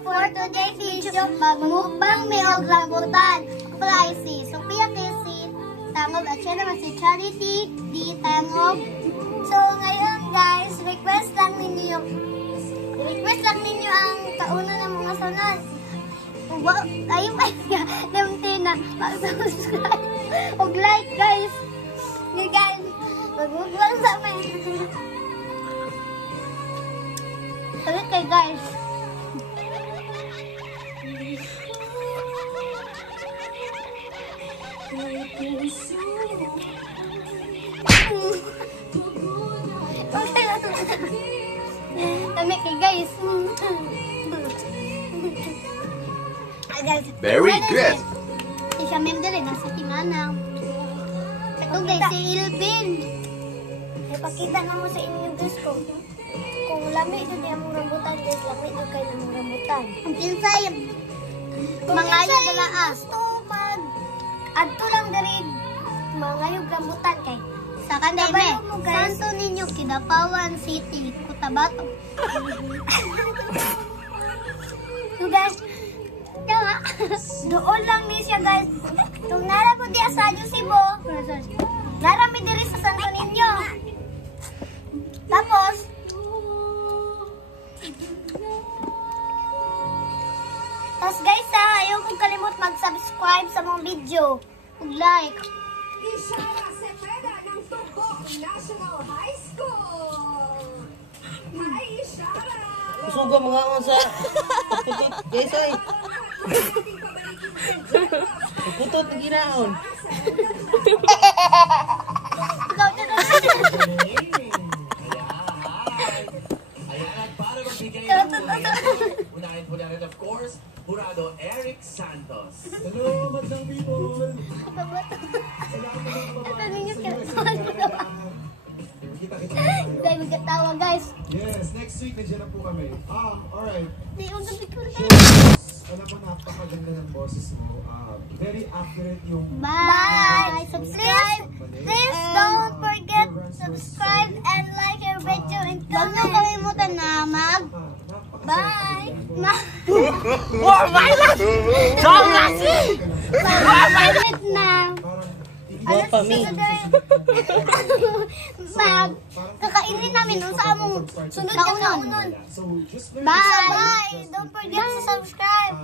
for today's video, magmukbang mi og rambutan. Pricey. Sophia Casey, Tangog at siya naman si Charity D. Tangog. So ngayon guys, request lang ninyo ang kauna ng mga sunod. Ayun pa siya, na mag-subscribe og like guys. Guys, magmukbang sa amin. Salit kayo guys. Kami kay guys. Very good. Si Shamim din rin, nasa Timanang. Ito guys, si Ilvin. Ipakita na mo sa inyo guys kung lamig doon yung mong rambutan guys, lamig doon kayo ng mong rambutan. Ang pinsay, mga yung dalaas. Gusto adto lang dari mga yung rambutan kay sa kanebe, Santo Niño, Kidapawan City, Cotabato. So guys, doon lang ni siya guys. Kung nara po diya sa Jusibo, nara mi diri sa Santo Niño. Tapos, guys ayaw kong kalimot mag-subscribe sa mga video. Like. Ishara Cepeda ng Tugo National High School. Hi, Ishara! Sugo mga unsa. Putit, guys ay. Putot na ginaon. Unahin po natin of course, Jurado Eric Santos. Hello, magandang people! Ito ninyo Dahil magkatawa guys. Yes, next week nandiyan na po kami. Alright. Di ko sabi ko na. Alam mo, napakaganda ng boses mo. Very accurate yung... Bye! Subscribe! Please don't forget subscribe and like our video and comment. Huwag nyo kalimutan na bye! Wow, violet! Songlasi! Violet na! Ano pa mi? Kakainin namin nun sa among sunod na kaunon. Bye! Don't forget to subscribe!